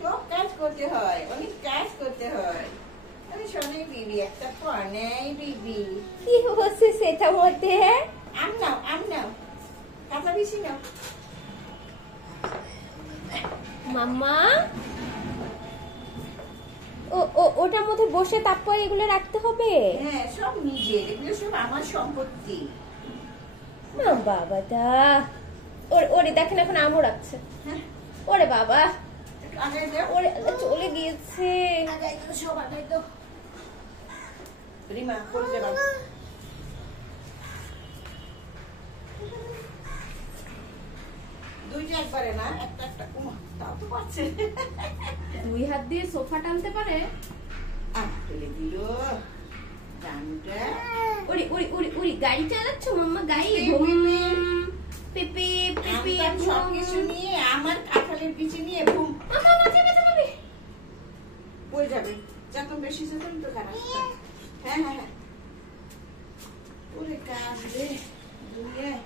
সব কাজ করতে হয়, অনেক কাজ করতে হয়। আমি শোনাই বিবি, একটা পনেই বিবি। কি হচ্ছে সেটা মধ্যে? আম নাও কাঁচা বেশি নাও। মাম্মা ওটার মধ্যে বসে তারপর এগুলো রাখতে হবে? হ্যাঁ, সব নিজের, এগুলো সব আমার সম্পত্তি। বাবাটা ওরে দেখেন এখন আমও রাখছে। হ্যাঁ, ওরে বাবা, আগাই দাও। ওরে চলে গিয়েছে। আগাই দাও, সব আগাই দাও। রিমা পড়ে যাবা। দুইটা একবারে না, একটা একটা। তাও তো পাচ্ছে। 2 হাত দিয়ে সোফা টানতে পারে। ফেলে দিল ডানটা। উড়ি উড়ি উড়ি উড়ি গাড়ি চালাচ্ছ মাম্মা? গাড়ি পেপে পেপে সবকিছু নিয়ে আমার কাঁঠালের বিচি নিয়ে ঘুম। মাম্মা মাঝে মাঝে মারবে, পড়ে যাবে। যখন বেশি যখন তো খারাপ। হ্যাঁ হ্যাঁ হ্যাঁ, ওরে কাজ রে দুনিয়ায়।